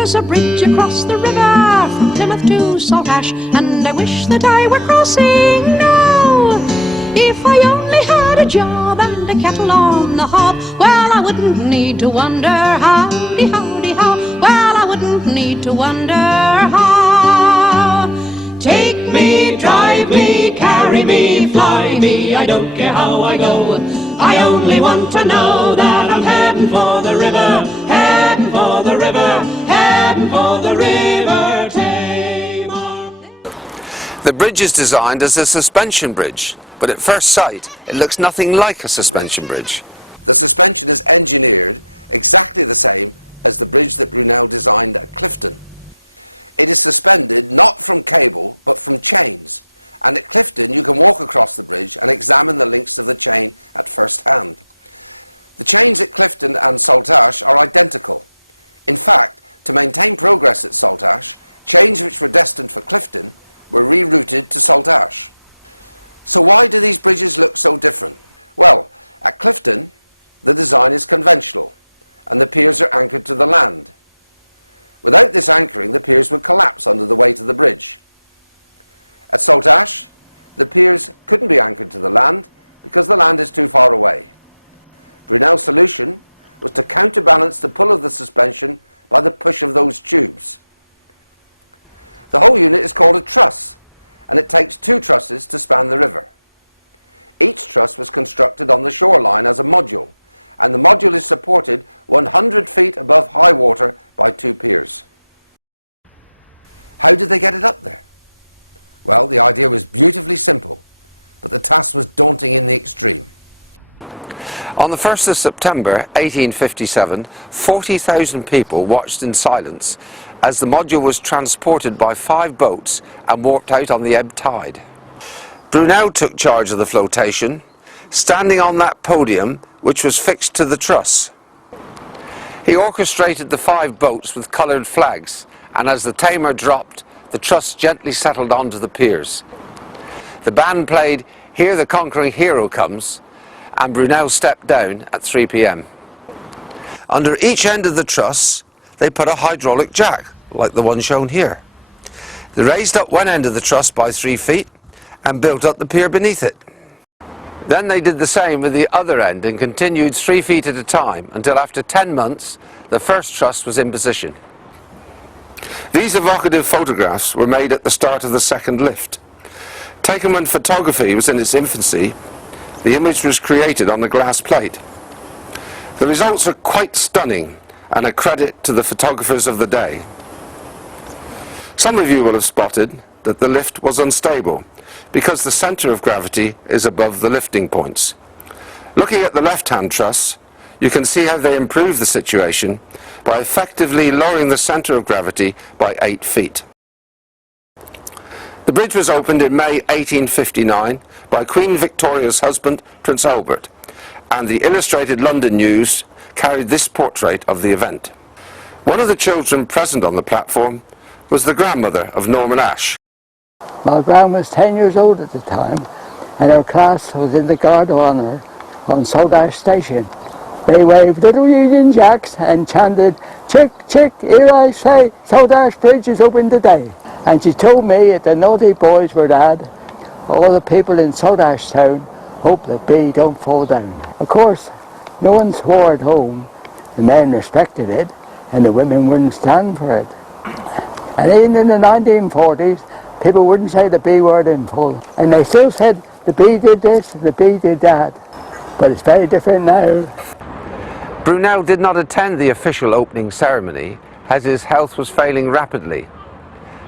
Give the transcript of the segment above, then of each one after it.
There's a bridge across the river from Plymouth to Saltash, and I wish that I were crossing now. If I only had a job and a kettle on the hob, well, I wouldn't need to wonder howdy, howdy, how. Well, I wouldn't need to wonder how. Take me, drive me, carry me, fly me, I don't care how I go. I only want to know that I'm heading for the river, heading for the river, heading for the river Tamar. The bridge is designed as a suspension bridge, but at first sight it looks nothing like a suspension bridge. The suspension is engineered exactly the same as the bridge that Brunel designed at Clifton. It is suspended not from cable but from chains, and at Clifton you can walk across the bridge and examine the links of the chain at first hand. The chains at Clifton and Saltash are identical. In fact, to maintain progress at Saltash, chains which were destined for Clifton were rerouted to Saltash. So why do these bridges look so different? Well, at Clifton the design is conventional and the piers are anchored to the land. Without this anchoring, the piers would collapse under the weight of the bridge. At Saltash, the piers couldn't be anchored to the land because the land is too far away. Brunel's solution was to counterbalance the pull of the suspension by the push of those tubes. The whole unit is called a truss, and it takes 2 trusses to span the river. Each truss was constructed on the shoreline as a module, and the module is supported 100 feet above high water by 2 piers. How did they get it up there? Well, the idea was beautifully simple, but the task was daunting in the extreme. On the 1st of September 1857, 40,000 people watched in silence as the module was transported by 5 boats and warped out on the ebb tide. Brunel took charge of the flotation, standing on that podium which was fixed to the truss. He orchestrated the 5 boats with coloured flags, and as the Tamar dropped, the truss gently settled onto the piers. The band played "Here the Conquering Hero Comes," and Brunel stepped down at 3 p.m. Under each end of the truss they put a hydraulic jack, like the one shown here. They raised up one end of the truss by 3 feet and built up the pier beneath it. Then they did the same with the other end and continued 3 feet at a time until after 10 months the first truss was in position. These evocative photographs were made at the start of the second lift. Taken when photography was in its infancy, the image was created on a glass plate. The results are quite stunning and a credit to the photographers of the day. Some of you will have spotted that the lift was unstable because the centre of gravity is above the lifting points. Looking at the left-hand truss, you can see how they improved the situation by effectively lowering the centre of gravity by 8 feet. The bridge was opened in May 1859 by Queen Victoria's husband, Prince Albert, and the Illustrated London News carried this portrait of the event. One of the children present on the platform was the grandmother of Norman Ashe. My gran was 10 years old at the time, and her class was in the Guard of Honour on Saltash Station. They waved little Union Jacks and chanted, "Chick, chick, here I say, Saltash Bridge is open today." And she told me that the naughty boys were lad, all the people in Saltash town hope the bee don't fall down. Of course, no one swore at home. The men respected it, and the women wouldn't stand for it. And even in the 1940s, people wouldn't say the B word in full. And they still said the B did this and the B did that. But it's very different now. Brunel did not attend the official opening ceremony as his health was failing rapidly.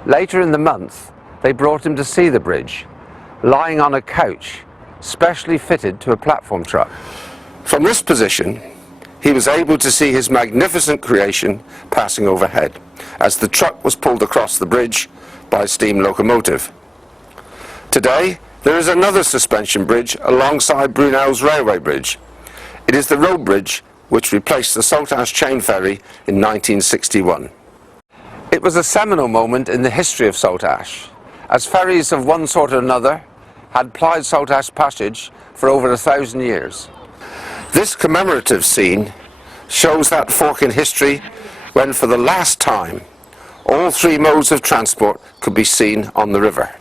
Later in the month, they brought him to see the bridge, lying on a couch, specially fitted to a platform truck. From this position, he was able to see his magnificent creation passing overhead as the truck was pulled across the bridge by a steam locomotive. Today, there is another suspension bridge alongside Brunel's railway bridge. It is the road bridge which replaced the Saltash chain ferry in 1961. It was a seminal moment in the history of Saltash, as ferries of one sort or another had plied Saltash passage for over 1,000 years. This commemorative scene shows that fork in history when for the last time all three modes of transport could be seen on the river.